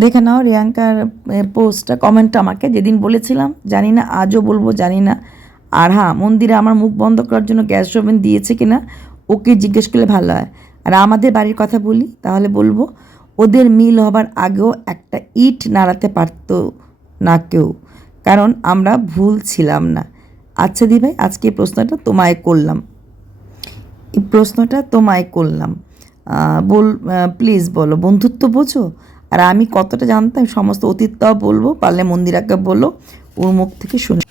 দেখে নাও রিয়াঙ্কার পোস্টটা, কমেন্টটা আমাকে যেদিন বলেছিলাম, জানি না আজও বলবো, জানি না। আর হ্যাঁ, মন্দিরে আমার মুখ বন্ধ করার জন্য গ্যাস ওভেন দিয়েছে কিনা ওকে জিজ্ঞেস করলে ভালো হয়। আর আমাদের বাড়ির কথা বলি, তাহলে বলবো ওদের মিল হবার আগেও একটা ইট নাড়াতে পারতো না কেউ, কারণ আমরা ভুল ছিলাম না। আচ্ছা দি ভাই, আজকে এই প্রশ্নটা তোমায় করলাম। প্লিজ বলো, বন্ধুত্ব বোঝো? আর আমি কতটা জানতাম সমস্ত অতীতটাও বলবো, পারলে মন্দিরাকে বলো, ওর মুখ থেকে শুনে।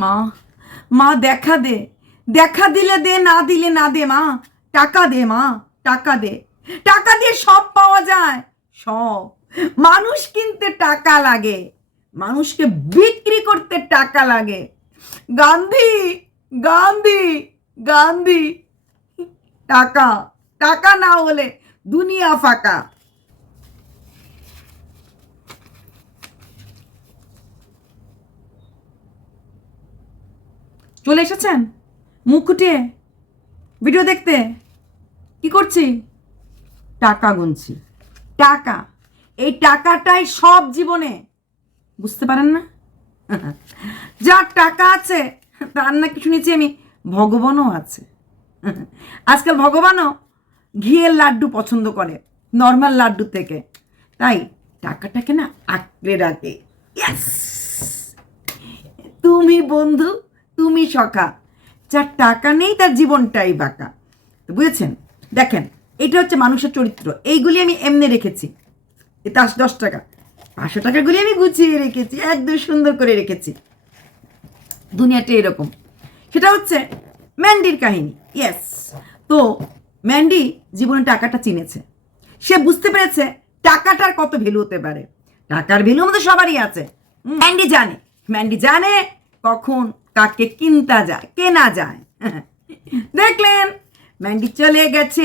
মা, মা দেখা দে, দেখা দিলে দে, না দিলে না দে। মা টাকা দে, মা টাকা দে, টাকা দিয়ে সব পাওয়া যায়, সব। মানুষ কিনতে টাকা লাগে, মানুষকে বিক্রি করতে টাকা লাগে। গান্ধী, গান্ধী, গান্ধী। টাকা, টাকা না হলে দুনিয়া ফাঁকা। চলে এসেছেন মুখ উঠিয়ে ভিডিও দেখতে? কি করছি? টাকা গুনছি, টাকা। এই টাকাটাই সব জীবনে, বুঝতে পারেন না? যার টাকা আছে তার নাকি শুনেছি আমি ভগবানও আছে। আজকাল ভগবানও ঘিয়ের লাড্ডু পছন্দ করে নর্মাল লাড্ডু থেকে, তাই টাকাটাকে না আঁকড়ে রাখে। ইয়েস, তুমি বন্ধু, তুমি সখা। যার টাকা নেই তার জীবনটাই বাঁকা। বুঝেছেন? দেখেন, এটা হচ্ছে মানুষের চরিত্র। এইগুলি আমি এমনি রেখেছি, এটা 10 টাকা, 500 টাকাগুলি আমি গুছিয়ে রেখেছি, একদম সুন্দর করে রেখেছি। দুনিয়াটা এরকম। সেটা হচ্ছে ম্যান্ডির কাহিনী। ইয়েস, তো ম্যান্ডি জীবনে টাকাটা চিনেছে, সে বুঝতে পেরেছে টাকাটার কত ভ্যালু হতে পারে। টাকার ভ্যালু আমাদের সবারই আছে। ম্যান্ডি জানে কখন কাকে কেনা যায়। দেখলেন, ম্যান্ডি চলে গেছে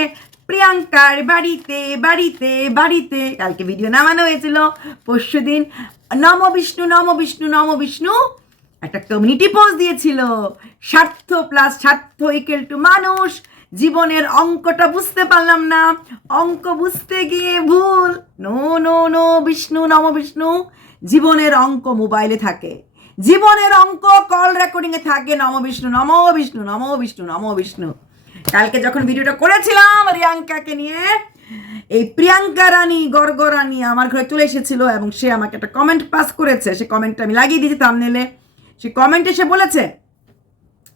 প্রিয়াঙ্কার বাড়িতে বাড়িতে বাড়িতে। কালকে ভিডিও নামানো হয়েছিল, পরশুদিন নম বিষ্ণু নম বিষ্ণু নম বিষ্ণু একটা কমিউনিটি পোস্ট দিয়েছিল, স্বার্থ প্লাস স্বার্থ ইকুয়াল টু মানুষ। জীবনের অঙ্কটা বুঝতে পারলাম না, অঙ্ক বুঝতে গিয়ে ভুল। নো নো নো, বিষ্ণু নম বিষ্ণু। জীবনের অঙ্ক মোবাইলে থাকে, জীবনের অঙ্ক কল রেকর্ডিংয়ে থাকে, নম বিষ্ণু নম বিষ্ণু নম বিষ্ণু নম বিষ্ণু। কালকে যখন ভিডিওটা করেছিলাম রিয়াঙ্কাকে নিয়ে, এই প্রিয়াঙ্কা রানী গর্গরানী আমার ঘরে চলে এসেছিল এবং সে আমাকে একটা কমেন্ট পাস করেছে। সে কমেন্টটা আমি লাগিয়ে দিয়েছি থাম্বনেলে। সে কমেন্টে সে বলেছে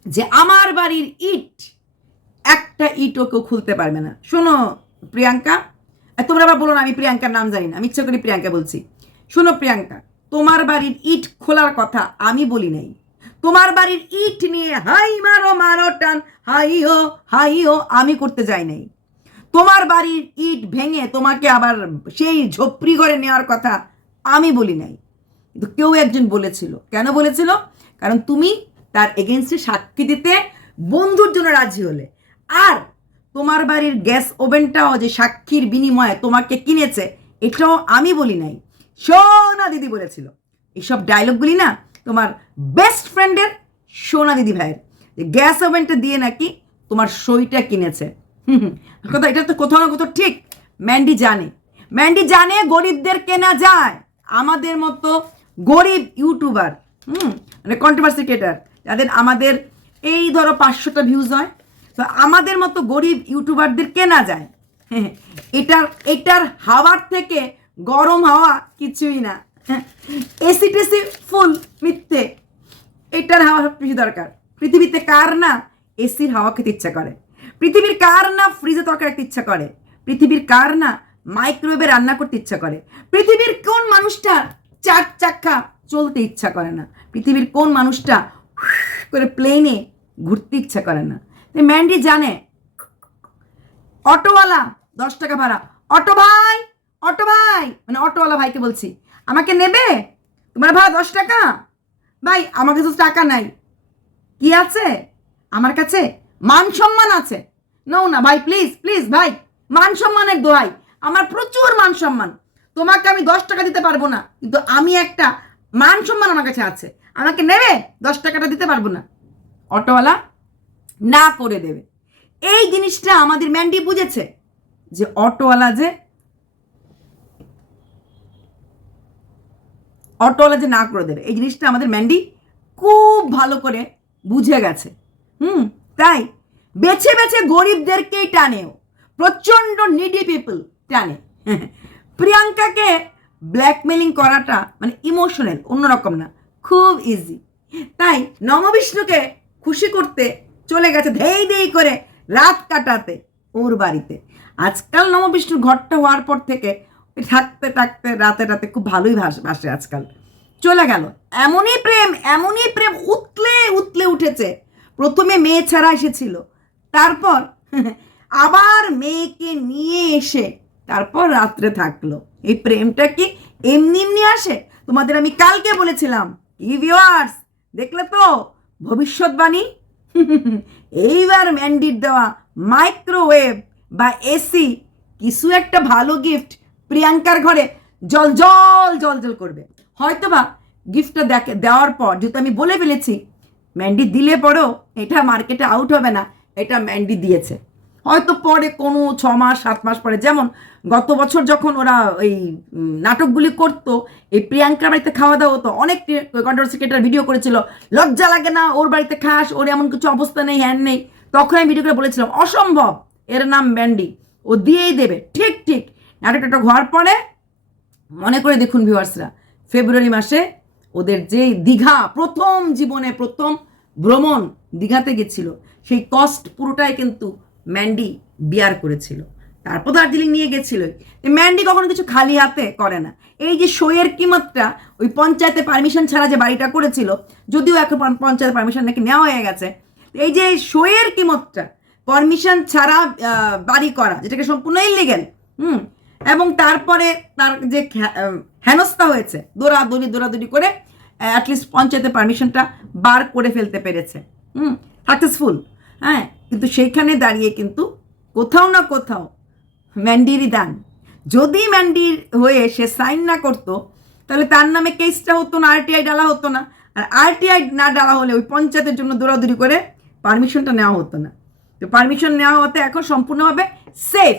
যে আমার বাড়ির ইট, একটা ইটও কেউ খুলতে পারবে না। শোনো প্রিয়াঙ্কা, তোমরা আবার বলো না আমি প্রিয়াঙ্কার নাম জানি না, আমি ইচ্ছা করি প্রিয়াঙ্কা বলছি। শোনো প্রিয়াঙ্কা, তোমার বাড়ির ইট খোলার কথা আমি বলি নাই। তোমার বাড়ির ইট নিয়ে হাই মারো মারো টান, হাই হো আমি করতে যাই নাই। তোমার বাড়ির ইট ভেঙে তোমাকে আবার সেই ঝোপড়ি ঘরে নেওয়ার কথা আমি বলি নাই। কিন্তু কেউ একজন বলেছিল। কেন বলেছিল? কারণ তুমি তার এগেনস্টে সাক্ষী দিতে বন্ধুর জন্য রাজি হলে। আর তোমার বাড়ির গ্যাস ওভেনটাও যে সাক্ষীর বিনিময়ে তোমাকে কিনেছে, এটাও আমি বলি নাই, সোনা দিদি বলেছিল। এইসব ডায়লগগুলি না তোমার বেস্ট ফ্রেন্ডের সোনা দিদি ভাইয়ের, যে গ্যাস ওভেনটা দিয়ে নাকি তোমার সইটা কিনেছে। কথা, এটা তো কোথাও না কোথাও ঠিক। ম্যান্ডি জানে গরিবদের কেনা যায়। আমাদের মতো গরিব ইউটিউবার, মানে কন্ট্রোভার্সি ক্রিয়েটার, যাদের আমাদের এই ধরো 500টা ভিউজ হয়, তো আমাদের মতো গরিব ইউটিউবারদের কেনা যায়। এটার হাওয়ার থেকে গরম হাওয়া কিছুই না। এসি টেসি ফুল মিথ্যে, এটার হাওয়া বেশি দরকার। পৃথিবীতে কার না এসির হাওয়া খেতে ইচ্ছা করে? পৃথিবীর কার না ফ্রিজে তরকারি রাখতে ইচ্ছা করে? পৃথিবীর কার না মাইক্রোওয়েভে রান্না করতে ইচ্ছা করে? পৃথিবীর কোন মানুষটা 4 চাকা চলতে ইচ্ছা করে না? পৃথিবীর কোন মানুষটা করে প্লেনে ঘুরতে ইচ্ছা করে না? ম্যান্ডি জানে অটোওয়ালা 10 টাকা ভাড়া, অটো ভাই, মানে অটোওয়ালা ভাইকে বলছি, আমাকে নেবে? তোমার ভাড়া 10 টাকা। ভাই আমার কাছে টাকা নাই। কি আছে আমার কাছে? মান সম্মান আছে। নাও না ভাই, প্লিজ প্লিজ ভাই, মান সম্মানের দোহাই, আমার প্রচুর মান সম্মান। তোমাকে আমি 10 টাকা দিতে পারবো না, কিন্তু আমি একটা মান সম্মান আমার কাছে আছে। আমাকে নেবে, 10 টাকাটা দিতে পারবো না। অটোওয়ালা না করে দেবে। এই জিনিসটা আমাদের ম্যান্ডি বুঝেছে যে অটোওয়ালা যে না করে দেবে, এই জিনিসটা আমাদের ম্যান্ডি খুব ভালো করে বুঝে গেছে। তাই বেছে বেছে গরিবদেরকেই টানেও, প্রচণ্ড নিডি পিপল টানে। প্রিয়াঙ্কাকে ব্ল্যাকমেলিং করাটা মানে ইমোশনাল, অন্যরকম না, খুব ইজি। তাই নমবিষ্ণুকে খুশি করতে চলে গেছে ধেই ধেই করে রাত কাটাতে ওর বাড়িতে। আজকাল নমবিষ্ণুর ঘরটা হওয়ার পর থেকে থাকতে থাকতে রাতে রাতে খুব ভালোই ভাসে আজকাল। চলে গেল, এমনই প্রেম উতলে উতলে উঠেছে। প্রথমে মেয়ে ছাড়া এসেছিল, তারপর আবার মেয়েকে নিয়ে এসে তারপর রাত্রে থাকলো। এই প্রেমটা কি এমনি এমনি আসে? তোমাদের আমি কালকে বলেছিলাম, কি ভিউয়ার্স দেখলে তো ভবিষ্যৎবাণী। এইবার ম্যান্ডির দেওয়া মাইক্রোওয়েভ বা এসি কিছু একটা ভালো গিফট প্রিয়াঙ্কার ঘরে জল জল জল জল করবে। হয়তোবা গিফটটা দেওয়ার পর যেহেতু আমি বলে ফেলেছি ম্যান্ডি দিলে পরেও এটা মার্কেটে আউট হবে না, এটা ম্যান্ডি দিয়েছে। হয়তো পরে কোনো 6 মাস 7 মাস পরে, যেমন গত বছর যখন ওরা ওই নাটকগুলি করতো, এই প্রিয়াঙ্কার বাড়িতে খাওয়া দাওয়া হতো, অনেক কন্ট্রোভার্সি ক্রিয়েটর ভিডিও করেছিল, লজ্জা লাগে না ওর বাড়িতে খাস, ওর এমন কিছু অবস্থা নেই, হ্যান নেই। তখন আমি ভিডিও করে বলেছিলাম অসম্ভব, এর নাম ম্যান্ডি, ও দিয়েই দেবে। ঠিক নাটকটা হওয়ার পরে মনে করে দেখুন ভিউয়ার্সরা, ফেব্রুয়ারি মাসে ওদের যে দীঘা জীবনে প্রথম ভ্রমণ দীঘাতে গেছিল, সেই কস্ট পুরোটাই কিন্তু ম্যান্ডি বিয়ার করেছিল। তারপর দার্জিলিং নিয়ে গেছিল। ম্যান্ডি কখনো কিছু খালি হাতে করে না। এই যে শোয়ের কিমতটা ওই পঞ্চায়েতে পারমিশন ছাড়া যে বাড়িটা করেছিল, যদিও এখন পঞ্চায়েত পারমিশন নাকি নেওয়া হয়ে গেছে, এই যে শোয়ের কিমতটা পারমিশন ছাড়া বাড়ি করা, যেটাকে সম্পূর্ণ ইলিগ্যাল, এবং তারপরে তার যে হেনস্থা হয়েছে, দৌড়াদৌড়ি করে অ্যাটলিস্ট পঞ্চায়েতের পারমিশনটা বার করে ফেলতে পেরেছে, সাকসেসফুল। হ্যাঁ, কিন্তু সেইখানে দাঁড়িয়ে কিন্তু কোথাও না কোথাও ম্যান্ডিরই দান। যদি ম্যান্ডির হয়ে সে সাইন না করতো তাহলে তার নামে কেসটা হতো না, আরটিআই ডালা হতো না। আর আরটিআই না ডালা হলে ওই পঞ্চায়েতের জন্য দৌড়াদৌড়ি করে পারমিশনটা নেওয়া হতো না। তো পারমিশন নেওয়া হতে এখন সম্পূর্ণভাবে সেফ।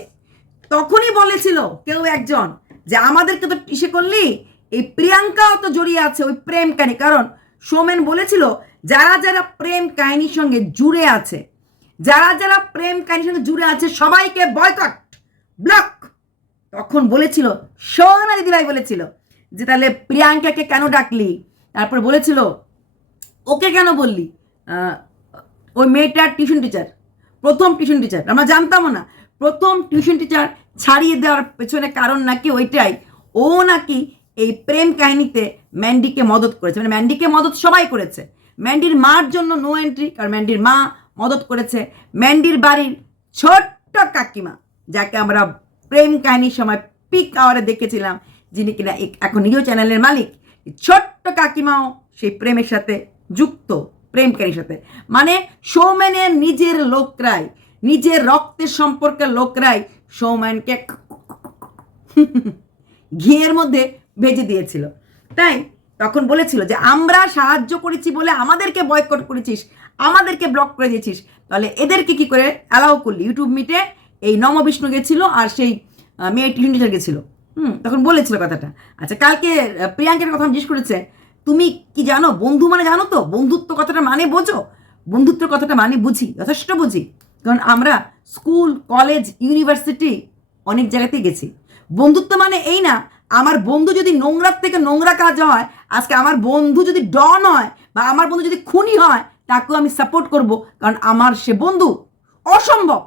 তখনই বলেছিল কেউ একজন যে আমাদেরকে তো ইসে করলি, এই প্রিয়াঙ্কাও তো জড়িয়ে আছে ওই প্রেম কাহিনী। কারণ সোমেন বলেছিল যারা যারা প্রেম কাহিনীর সঙ্গে জুড়ে আছে, সবাইকে বয়কট, ব্লক। তখন বলেছিল সোনা দিদিভাই বলেছিল যে তাহলে প্রিয়াঙ্কাকে কেন ডাকলি? তারপর বলেছিল ওকে কেন বললি? ওই মেয়েটার টিউশন টিচার, প্রথম টিউশন টিচার, আমরা জানতামও না। প্রথম টিউশন টিচার ছাড়িয়ে দেওয়ার পেছনে কারণ নাকি ওইটাই, ও নাকি এই প্রেম কাহিনীতে ম্যান্ডিকে মদত করেছে। মানে ম্যান্ডিকে মদত সবাই করেছে, ম্যান্ডির মার জন্য নো এন্ট্রি, কারণ ম্যান্ডির মা মদত করেছে। ম্যান্ডির বাড়ির ছোট্ট কাকিমা, যাকে আমরা প্রেম কাহিনীর সময় পিক আওয়ারে দেখেছিলাম, যিনি কিনা এখন নিজেও চ্যানেলের মালিক, ছোট্ট কাকিমাও সেই প্রেমের সাথে যুক্ত, প্রেম কাহিনীর সাথে। মানে সৌমেনের নিজের লোকরাই, নিজের রক্তের সম্পর্কের লোকরাই সৌমেনকে ঘিয়ের মধ্যে ভেজে দিয়েছিল। তাই তখন বলেছিল যে আমরা সাহায্য করেছি বলে আমাদেরকে বয়কট করেছিস, আমাদেরকে ব্লক করে দিয়েছিস, তাহলে এদেরকে কি করে অ্যালাউ করলি? ইউটিউব মিটে এই নমবিষ্ণু গেছিল আর সেই মেয়ে টিউশন টিচার গেছিল, তখন বলেছিল কথাটা। আচ্ছা, কালকে প্রিয়াঙ্কের কথা জিজ্ঞেস করেছে তুমি কি জানো বন্ধু মানে জানো তো? বন্ধুত্ব কথাটা মানে বোঝো? বন্ধুত্বের কথাটা মানে বুঝি, যথেষ্ট বুঝি। কারণ আমরা স্কুল, কলেজ, ইউনিভার্সিটি অনেক জায়গাতেই গেছি। বন্ধুত্ব মানে এই না আমার বন্ধু যদি নোংরার থেকে নোংরা কাজ হয়, আজকে আমার বন্ধু যদি ডন হয় বা আমার বন্ধু যদি খুনি হয়, তাকেও আমি সাপোর্ট করব, কারণ আমার সে বন্ধু। অসম্ভব।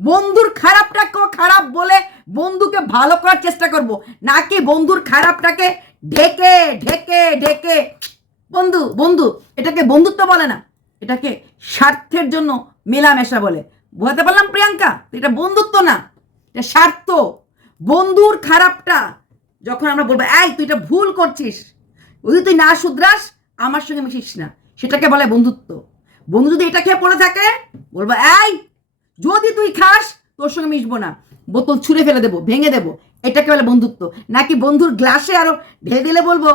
বন্ধুর খারাপটাকেও খারাপ বলে বন্ধুকে ভালো করার চেষ্টা করব, নাকি বন্ধুর খারাপটাকে ঢেকে ঢেকে ঢেকে বন্ধু বন্ধু এটাকে বন্ধুত্ব বলে না, এটাকে স্বার্থের জন্য মেলামেশা বলে। বোঝাতে পারলাম প্রিয়াঙ্কা? এটা বন্ধুত্ব না, এটা স্বার্থ। বন্ধুর খারাপটা যখন আমরা বলবো এই তুই এটা ভুল করছিস, যদি তুই না শুধরাস আমার সঙ্গে মিশিস না, সেটাকে বলে বন্ধুত্ব। বন্ধু যদি এটা খেয়ে পড়ে থাকে বলবো এই যদি তুই খাস তোর সঙ্গে মিশবো না, বোতল ছুঁড়ে ফেলে দেবো, ভেঙে দেবো, এটাকে বলে বন্ধুত্ব। নাকি বন্ধুর গ্লাসে আরো ঢেলে দিলে বলবো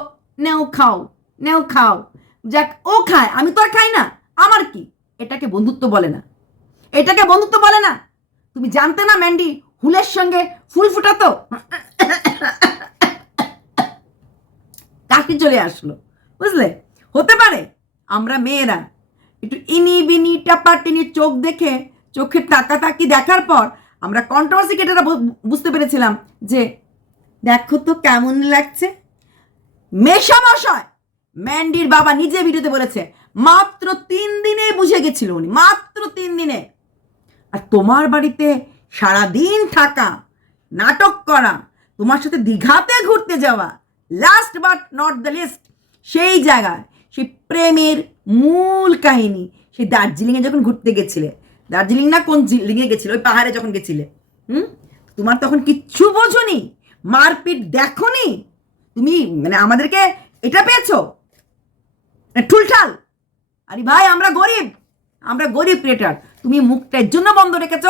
নেও খাও নেও খাও। যাক ও খায়, আমি তো আর খাই না, আমার কি? এটাকে বন্ধুত্ব বলে না, এটাকে বন্ধুত্ব বলে না। তুমি জানতে না ম্যান্ডি হুলের সঙ্গে ফুল ফুটাতো? কাশি চলে আসলো, বুঝলে? হতে পারে আমরা মেয়েরা একটু ইনি বিনি টাপাটিনি চোখ দেখে, চোখের তাকাতাকি দেখার পর আমরা কন্ট্রোভার্সি কেটেরা বুঝতে পেরেছিলাম যে দেখো তো কেমন লাগছে। মেশামশায় ম্যান্ডির বাবা নিজে ভিডিওতে বলেছে মাত্র 3 দিনে বুঝে গেছিল উনি, মাত্র 3 দিনে। আর তোমার বাড়িতে সারাদিন থাকা, নাটক করা, তোমার সাথে দীঘাতে ঘুরতে যাওয়া, last but not the least সেই জায়গায় সেই প্রেমের মূল কাহিনী, সেই দার্জিলিংয়ে যখন ঘুরতে গেছিলে, দার্জিলিং না কোন জিলিংয়ে গেছিলে, ওই পাহাড়ে যখন গেছিলে, তোমার তখন কিচ্ছু বোঝনি, মারপিট দেখনি তুমি, মানে আমাদেরকে এটা পেয়েছো ঠুলঠাল। আরে ভাই আমরা গরিব ক্রিয়েটার। তুমি মুখটা এর জন্য বন্ধ রেখেছ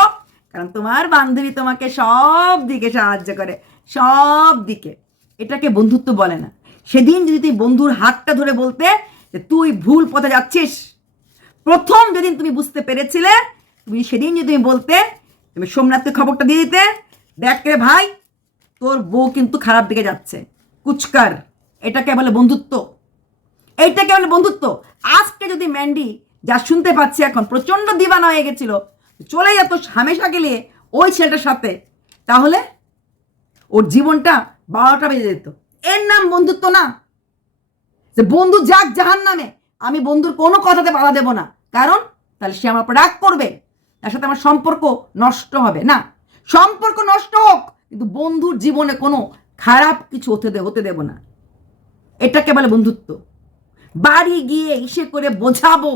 কারণ তোমার বান্ধবী তোমাকে সব দিকে সাহায্য করে, সব দিকে। এটাকে বন্ধুত্ব বলে না। সেদিন যদি তুই বন্ধুর হাতটা ধরে বলতে যে তুই ভুল পথে যাচ্ছিস, প্রথম যেদিন তুমি বুঝতে পেরেছিলে, তুমি সেদিন যদি তুমি বলতে, তুমি সোমনাথকে খবরটা দিয়ে দিতে, দেখ রে ভাই তোর বউ কিন্তু খারাপ দিকে যাচ্ছে, কুচকার। এটাকে বলে বন্ধুত্ব, এইটাকে বলে বন্ধুত্ব। আজকে যদি ম্যান্ডি যা শুনতে পাচ্ছি এখন প্রচন্ড দিবানা হয়ে গেছিল, চলে যেত হামেশা গেলে ওই ছেলেটার সাথে, তাহলে ওর জীবনটা 12টা বেজে যেত। এর নাম বন্ধুত্ব না। যে বন্ধু যাক জাহান নামে, আমি বন্ধুর কোনো কথাতে বাধা দেব না, কারণ তাহলে সে আমার উপর রাগ করবে, তার সাথে আমার সম্পর্ক নষ্ট হবে না। সম্পর্ক নষ্ট হোক, কিন্তু বন্ধুর জীবনে কোনো খারাপ কিছু হতে দেব না। এটাকে বলে বন্ধুত্ব। বাড়ি গিয়ে ইসে করে বোঝাবো,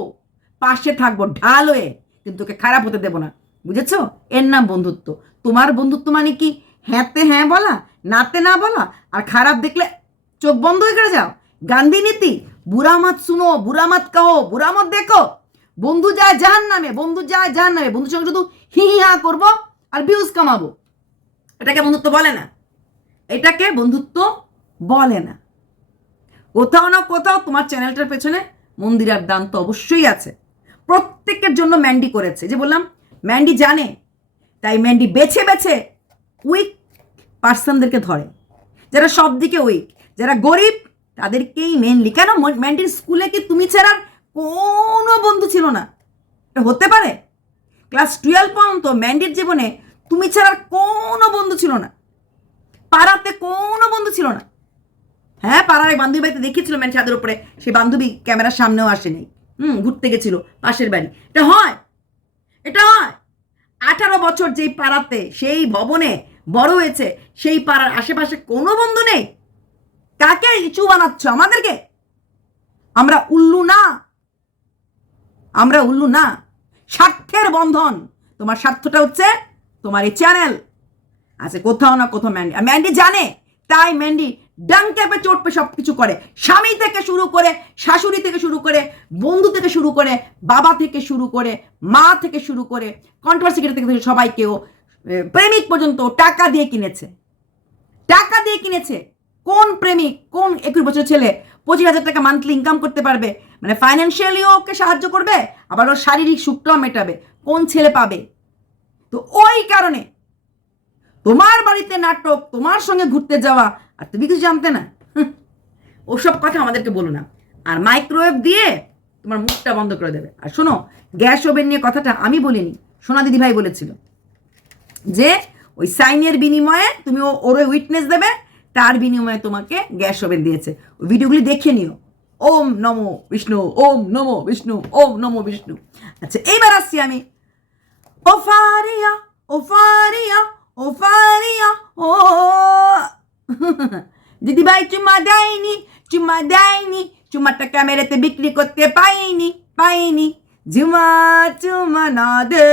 পাশে থাকবো ঢাল হয়ে, কিন্তু তোকে খারাপ হতে দেব না, বুঝেছো? এর নাম বন্ধুত্ব। তোমার বন্ধুত্ব মানে কি হ্যাঁতে হ্যাঁ বলা, নাতে না বলা, আর খারাপ দেখলে চোখ বন্ধ হয়ে করে যাও? গান্ধী নীতি, বুড়া মত শুনো, বুড়া মত কহো, বুড়া মত দেখো। বন্ধু যায় জাহান নামে, বন্ধুর সঙ্গে শুধু হি হি হা করবো আর ভিউজ কামাবো। এটাকে বন্ধুত্ব বলে না, এটাকে বন্ধুত্ব বলে না। কোথাও না কোথাও তোমার চ্যানেলটার পেছনে মন্দিরার দান তো অবশ্যই আছে। প্রত্যেকের জন্য ম্যান্ডি করেছে, যে বললাম ম্যান্ডি জানে, তাই ম্যান্ডি বেছে বেছে উইক পার্সনদেরকে ধরে, যারা সব দিকে উইক, যারা গরিব তাদেরকেই মেনলি। কেন ম্যান্ডির স্কুলে কি তুমি ছাড়ার কোনো বন্ধু ছিল না? এটা হতে পারে? ক্লাস 12 পর্যন্ত ম্যান্ডির জীবনে তুমি ছাড়ার কোনো বন্ধু ছিল না, পাড়াতে কোনো বন্ধু ছিল না। হ্যাঁ, পাড়ার এক বান্ধবী বাড়িতে দেখিয়েছিল ম্যান ছাদের উপরে, সেই বান্ধবী ক্যামেরার সামনেও আসেনি, ঘুরতে গেছিল পাশের বাড়ি। এটা হয়, এটা হয়। 18 বছর যেই পাড়াতে, সেই ভবনে বড় হয়েছে, সেই পাড়ার আশেপাশে কোনো বন্ধু নেই। কাকে ইচু বানাচ্ছ আমাদেরকে? আমরা উল্লু না, আমরা উল্লু না। স্বার্থের বন্ধন, তোমার স্বার্থটা হচ্ছে তোমার এই চ্যানেল আছে কোথাও না কোথাও। ম্যান্ডি জানে, তাই ম্যান্ডি ডাং ক্যাপে চটপে সব কিছু করে। স্বামী থেকে শুরু করে, শাশুড়ি থেকে শুরু করে, বন্ধু থেকে শুরু করে, বাবা থেকে শুরু করে, মা থেকে শুরু করে, কন্ট্রোভার্সি থেকে সবাইকেও, প্রেমিক পর্যন্ত টাকা দিয়ে কিনেছে, টাকা দিয়ে কিনেছে। কোন প্রেমিক, কোন 21 বছর ছেলে 25,000 টাকা মান্থলি ইনকাম করতে পারবে, মানে ফাইন্যান্সিয়ালিও ওকে সাহায্য করবে, আবার ওর শারীরিক সুখটাও মেটাবে? কোন ছেলে পাবে? তো ওই কারণে তোমার বাড়িতে নাটক, তোমার সঙ্গে ঘুরতে যাওয়া, আর তুমি কিছু জানতে না? ওসব কথা আমাদেরকে বলো না। আর মাইক্রোওয়েভ দিয়ে তোমার মুখটা বন্ধ করে দেবে। আর শোনো, গ্যাস ওভেন নিয়ে কথাটা আমি বলিনি, সোনা দিদি ভাই বলেছিল যে ওই সাইনের বিনিময়ে তুমি ওর উইটনেস দেবে, তার বিনিময়ে তোমাকে গ্যাস ওভেন দিয়েছে। ওই ভিডিওগুলি দেখে নিও। ওম নমো বিষ্ণু, ওম নমো বিষ্ণু, ওম নমো বিষ্ণু। আচ্ছা, এইবার আসছি আমি। ও ফারিয়া, ও ফারিয়া, ও ফারিয়া, ও দিদিভাই চুমা দেয়নি, চুমা দেয়নি, চুমাটা ক্যামেরাতে বিক্রি করতে পাইনি। চুমা চুমা না দে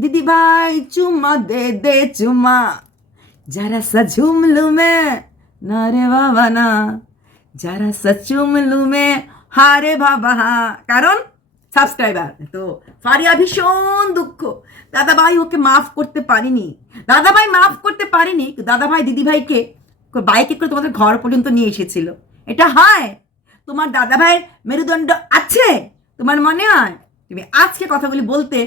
দিদিভাই, চুমা দে দে চুমা, যারা সা ঝুমলু মে না রে বাবা না, যারা সা চুমলু মে হারে বাবা হা। কারণ সাবস্ক্রাইবার তো ফারিয়া ভীষণ দুঃখ, দাদাভাই ওকে মাফ করতে পারিনি, দাদাভাই মাফ করতে পারিনি। দাদাভাই দিদিভাইকে বাইকে করে তোমাদের ঘর পর্যন্ত নিয়ে এসেছিল। এটা হয়, তোমার দাদা ভাইয়ের মেরুদণ্ড আছে তোমার মনে হয়? তুমি আজকে কথাগুলি বলতে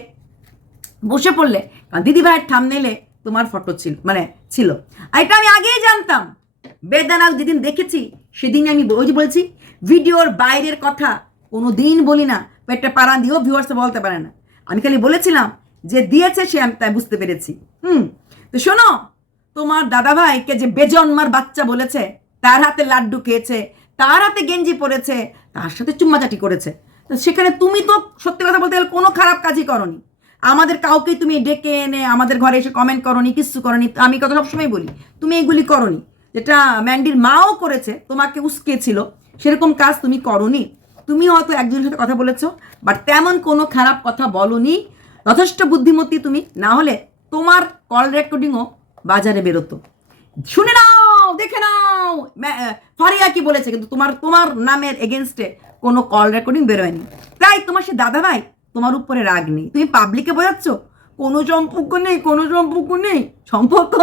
বসে পড়লে, কারণ দিদি ভাইয়ের থাম্বনেইলে তোমার ফটো ছিল, মানে ছিল। আর এটা আমি আগেই জানতাম। বেদানা যেদিন দেখেছি সেদিন আমি ওই যে বলছি, ভিডিওর বাইরের কথা কোনো দিন বলি না, পেটটা পাড়া দিয়েও ভিউয়ার্সে বলতে পারে না। আমি খালি বলেছিলাম যে দিয়েছে সে, আমি তাই বুঝতে পেরেছি। তো শোনো, তোমার দাদা ভাইকে যে বেজন্মার বাচ্চা বলেছে, তার হাতে লাড্ডু খেয়েছে, তার হাতে গেঞ্জি পরেছে, তার সাথে চুম্মাচাটি করেছে, তো সেখানে তুমি তো সত্যি কথা বলতে গেলে কোনো খারাপ কাজই করনি। আমাদের কাউকে তুমি ডেকে এনে আমাদের ঘরে এসে কমেন্ট করনি, কিচ্ছু করনি। আমি কথা সবসময় বলি, তুমি এগুলি করনি। যেটা ম্যান্ডির মাও করেছে, তোমাকে উস্কেছিল, সেরকম কাজ তুমি করনি। তুমি হয়তো একজনের সাথে কথা বলেছো, বাট তেমন কোনো খারাপ কথা বলনি। যথেষ্ট বুদ্ধিমতী তুমি, না হলে তোমার কল রেকর্ডিংও বাজারে বেরোতো। শুনে নাও, দেখে নাও ফারিয়া কি বলেছে, কিন্তু তোমার নামের এগেনস্টে কোনো কল রেকর্ডিং বেরোয়নি। তাই তোমার সে দাদা ভাই তোমার উপরে রাগ নেই। তুমি পাবলিকে বোঝাচ্ছ কোনো সম্পর্ক নেই, কোনো সম্পর্ক নেই। সম্পর্ক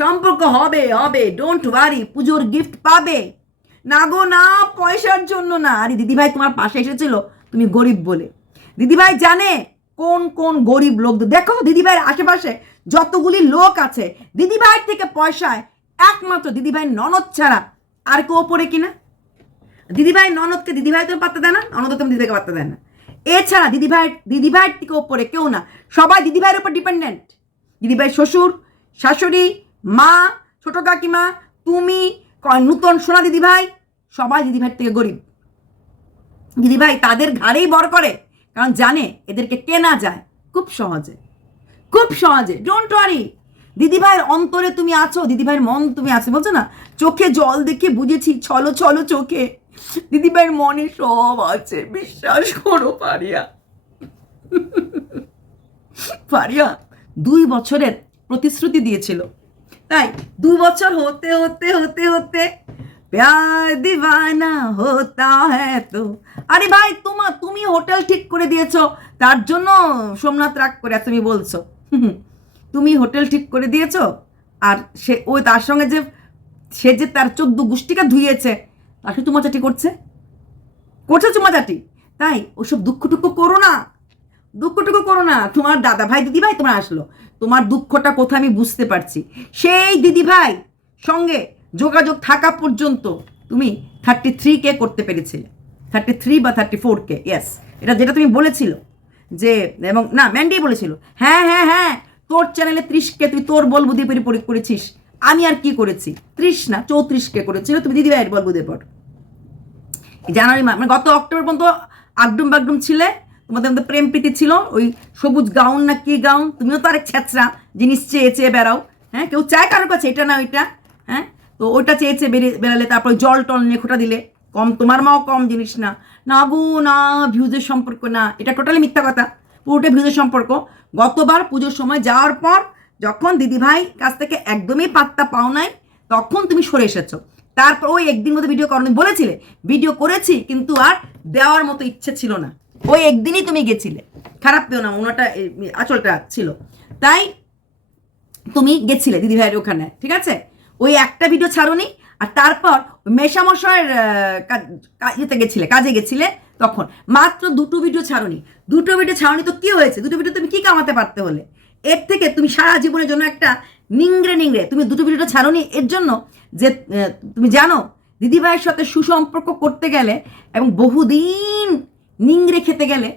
সম্পর্ক হবে, হবে, ডোন্ট ওয়ারি। পুজোর গিফট পাবে না গো, না পয়সার জন্য না। আরে দিদিভাই তোমার পাশে এসেছিল তুমি গরিব বলে। দিদিভাই জানে কোন কোন গরিব লোক। দেখো দিদিভাইয়ের আশেপাশে যতগুলি লোক আছে, দিদিভাইয়ের থেকে পয়সায় একমাত্র দিদিভাই ননদ ছাড়া আর কেউ ওপরে কিনা? দিদিভাই ননদকে দিদিভাই তো পাত্তা দেয় না, ননদ তুমি দিদিভাইকে পাত্তা দেয় না। এছাড়া দিদিভাইয়ের থেকে ওপরে কেউ না, সবাই দিদিভাইয়ের উপর ডিপেন্ডেন্ট। দিদিভাই শ্বশুর, শাশুড়ি, মা, ছোট কাকিমা, তুমি, নূতন সোনা দিদিভাই, সবাই দিদিভাইয়ের থেকে গরিব। দিদিভাই তাদের ঘাড়েই বর করে, কারণ জানে এদেরকে কেনা যায় খুব সহজে, খুব সহজে। ডোন্ট ওয়ারি, দিদিভাইয়ের অন্তরে তুমি আছো, দিদিভাইয়ের মন তুমি আছো। বলছো না চোখে জল দেখে বুঝেছি, ছলো ছলো চোখে দিদিভাইয়ের মনে সব আছে, বিশ্বাস করো ফারিয়া। ফারিয়া 2 বছরের প্রতিশ্রুতি দিয়েছিল, তাই 2 বছর হতে হতে হতে হতে প্যার দিওয়ানা হতা হ্যায় তো। আরে ভাই তুমি হোটেল ঠিক করে দিয়েছো, তার জন্য সোমনাথ রাগ করে তুমি বলছো তুমি হোটেল ঠিক করে দিয়েছো, আর সে ওই তার সঙ্গে যে সে যে তার 14 গোষ্ঠীকে ধুইয়েছে, তাকে চুমাচাটি করছে চুমাচাটি। তাই ওসব দুঃখটুকু করো না, দুঃখটুকু করো না। তোমার দাদা ভাই দিদিভাই তোমার আসলো, তোমার দুঃখটা কোথায় আমি বুঝতে পারছি। সেই দিদিভাই সঙ্গে যোগাযোগ থাকা পর্যন্ত তুমি 33K করতে পেরেছিলে, 33 বা 34K, ইয়েস, এটা যেটা তুমি বলেছিল যে, এবং না ম্যান্ডি বলেছিল, হ্যাঁ হ্যাঁ হ্যাঁ তোর চ্যানেলে 30K তুই তোর বল বুদ্ধি পরি করেছিস। আমি আর কি করেছি, 30 না 34K করেছিল তুমি দিদিভাইয়ের বল বুদ্ধি পর। জানুয়ারি মানে গত অক্টোবর পর্যন্ত আগডুম বাগডুম ছিলে, তোমাদের মধ্যে প্রেম প্রীতি ছিল। ওই সবুজ গাউন না কি গাউন, তুমিও তো আরেক ছেঁচড়া জিনিস চেয়ে চেয়ে বেড়াও। হ্যাঁ, কেউ চায় কারোর কাছে এটা না ওইটা, হ্যাঁ, তো ওইটা চেয়ে চেয়ে বেড়ালে, তারপরে জল টল নিয়ে খোটা দিলে। কম তোমার মাও কম জিনিস না, না গো না, ভিউজের সম্পর্ক না, এটা টোটালি মিথ্যা কথা, পুরোটা ভিউজের সম্পর্ক। গতবার পুজোর সময় যাওয়ার পর যখন দিদিভাই কাছ থেকে একদমই পাত্তা পাও নাই, তখন তুমি সরে এসেছো। তারপর ওই একদিন মতো ভিডিও করো বলেছিলে, ভিডিও করেছি কিন্তু আর দেওয়ার মতো ইচ্ছে ছিল না, ওই একদিনই তুমি গেছিলে। খারাপ পেও না, ওনাটা আঁচলটা ছিল তাই তুমি গেছিলে দিদিভাইয়ের ওখানে, ঠিক আছে? ওই একটা ভিডিও ছাড়োনি, আর তারপর মেশামশাইয়ের ইয়েতে গেছিলে, কাজে গেছিলে, তখন মাত্র 2টো ভিডিও ছাড়োনি। 2টো ভিডিও ছাড়োনি তো কি হয়েছে? 2টো ভিডিও তুমি কি কামাতে পারতে হলে? এর থেকে তুমি সারা জীবনের জন্য একটা নিংড়ে তুমি 2টো ভিডিওটা ছাড়োনি এর জন্য যে তুমি জানো দিদিভাইয়ের সাথে সুসম্পর্ক করতে গেলে এবং বহুদিন নিংড়ে খেতে গেলে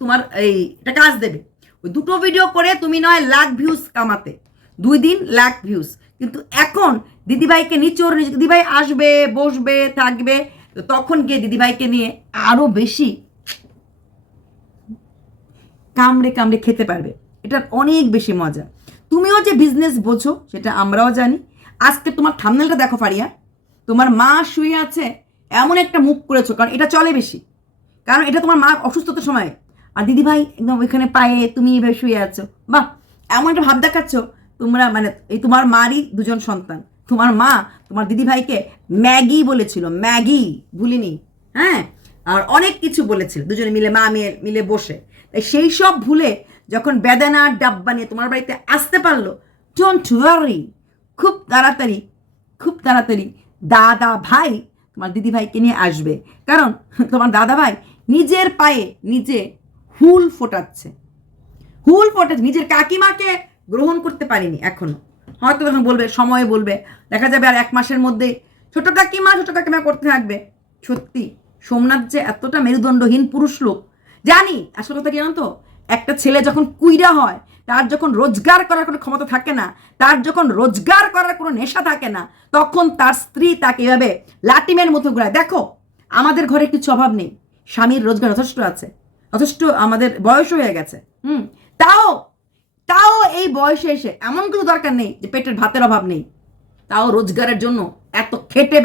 তোমার এটা কাজ দেবে। ওই 2টো ভিডিও করে তুমি নয় লাখ ভিউজ কামাতে, 2 দিন লাখ ভিউজ। কিন্তু এখন দিদিভাইকে নিচোর দিদিভাই আসবে, বসবে, থাকবে, তো তখন গিয়ে দিদিভাইকে নিয়ে আরও বেশি কামড়ে কামড়ে খেতে পারবে। এটার অনেক বেশি মজা। তুমিও যে বিজনেস বোঝো সেটা আমরাও জানি। আজকে তোমার থাম্বনেলটা দেখো ফারিয়া, তোমার মা শুয়ে আছে, এমন একটা মুখ করেছো, কারণ এটা চলে বেশি, কারণ এটা তোমার মা অসুস্থতার সময়, আর দিদিভাই একদম ওইখানে পায়ে তুমি এভাবে শুয়ে আছো। বাহ, এমন একটা ভাব দেখাচ্ছ তোমরা, মানে এই তোমার মারই 2জন সন্তান। তোমার মা তোমার দিদিভাইকে ম্যাগি বলেছিল, ম্যাগি ভুলিনি, হ্যাঁ, আর অনেক কিছু বলেছিল, দুজনে মিলে মা মেয়ে মিলে বসে। তাই সেই সব ভুলে যখন বেদানার ডাব্বা নিয়ে তোমার বাড়িতে আসতে পারলো, ডোন্ট ওয়ারি, খুব তাড়াতাড়ি দাদা ভাই তোমার দিদিভাইকে নিয়ে আসবে, কারণ তোমার দাদাভাই নিজের পায়ে নিজে হুল ফোটাচ্ছে, নিজের কাকিমাকে গ্রহণ করতে পারিনি এখনো। হয়তো তখন বলবে, সময় বলবে, দেখা যাবে আর 1 মাসের মধ্যে ছোট কাকিমা করতে থাকবে। সত্যি সোমনাথ যে এতটা মেরুদণ্ডহীন পুরুষ লোক, জানি। আসল কথা কি জানো তো, একটা ছেলে যখন কুইরা হয়, তার যখন রোজগার করার কোনো ক্ষমতা থাকে না, তার যখন রোজগার করার কোনো নেশা থাকে না, তখন তার স্ত্রী তাকে এভাবে লাটিমের মতো ঘোরায়। দেখো, আমাদের ঘরে কিছু অভাব নেই, স্বামীর রোজগার যথেষ্ট আছে, যথেষ্ট আমাদের বয়স হয়ে গেছে। তাও তাও এই বয়সে এসে এমন কিছু দরকার নেই যে পেটের ভাতের অভাব নেই, তাও রোজগারের জন্য এত চেটে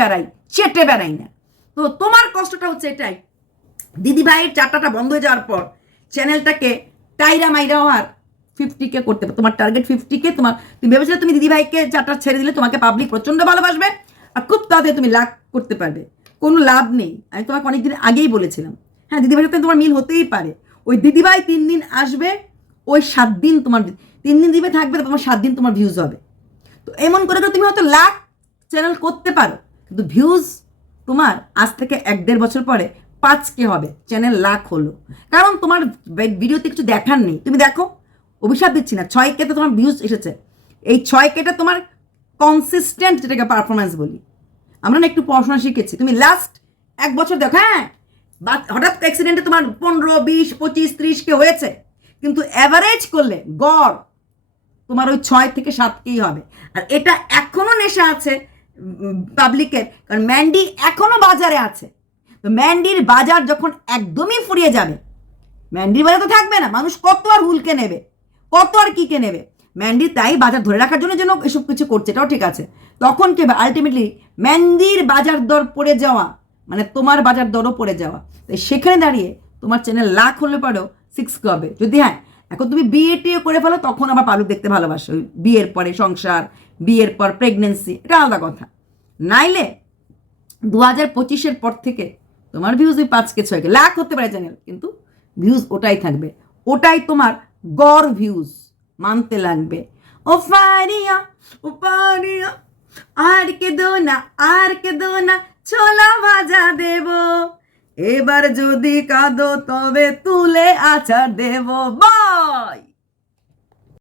বেড়াই না। তো তোমার কষ্টটা হচ্ছে এটাই, দিদিভাইয়ের চারটাটা বন্ধ হয়ে যাওয়ার পর চ্যানেলটাকে টাইরা মাইরা হওয়ার 50K করতে পারো। তোমার টার্গেট 50K। তুমি ভেবেছিলে তুমি দিদিভাইকে চারটা ছেড়ে দিলে তোমাকে পাবলিক প্রচণ্ড ভালোবাসবে আর খুব তাড়াতাড়ি তুমি লাভ করতে পারবে। কোনো লাভ নেই। আমি তোমাকে অনেকদিন আগেই বলেছিলাম, হ্যাঁ দিদিভাইয়ের সাথে তোমার মিল হতেই পারে। ওই দিদিভাই 3 দিন আসবে, ওই 7 দিন তোমার 3 দিন দিবে থাকবে, তোমার 7 দিন তোমার ভিউজ হবে। তো এমন করে তুমি হয়তো লাখ চ্যানেল করতে পারো, কিন্তু ভিউজ তোমার আজ থেকে 1-1.5 বছর পরে 5K হবে, চ্যানেল লাখ হলো। কারণ তোমার ভিডিওতে কিছু দেখার নেই। তুমি দেখো, অভিশাপ দিচ্ছি না, 6K তো তোমার ভিউজ এসেছে। এই 6Kটা তোমার কনসিস্টেন্ট, যেটাকে পারফরমেন্স বলি। আমরা না একটু পড়াশোনা শিখেছি। তুমি লাস্ট 1 বছর দেখো, হ্যাঁ হঠাৎ অ্যাক্সিডেন্টে তোমার 15, 20, 25, 30K হয়েছে, কিন্তু অ্যাভারেজ করলে গড় তোমার ওই 6 থেকে 7Kই হবে। আর এটা এখনো নেশা আছে পাবলিকের, কারণ ম্যান্ডি এখনো বাজারে আছে। তো ম্যান্ডির বাজার যখন একদমই ফুরিয়ে যাবে, ম্যান্ডির বাজার তো থাকবে না, মানুষ কত আর হুলকে নেবে, কত আর কিকে নেবে। ম্যান্ডি তাই বাজার ধরে রাখার জন্য যেন এসব কিছু করছে, এটাও ঠিক আছে। তখন কি আলটিমেটলি ম্যান্ডির বাজার দর পড়ে যাওয়া মানে তোমার বাজার দরও পড়ে যাওয়া। তাই সেখানে দাঁড়িয়ে তোমার চ্যানেল লাখ হলে পরেও 6K হবে। যদি হ্যাঁ এখন তুমি বিয়ে করে ফেলো, তখন আবার পাবলিক দেখতে ভালোবাসো। বিয়ের পরে সংসার, বিয়ের পর প্রেগনেন্সি, এটা আলাদা কথা। নাইলে 2025-এর পর থেকে তোমার ভিউজ ওই 5K 6K লাখ হতে পারে চ্যানেল, কিন্তু ভিউজ ওটাই থাকবে, ওটাই তোমার গড় ভিউজ মানতে লাগবে। ও ফারিয়া আর কে দো না ছোলা ভাজা দেব, এবার যদি কাঁদো তবে তুলে আচার দেব। বাই।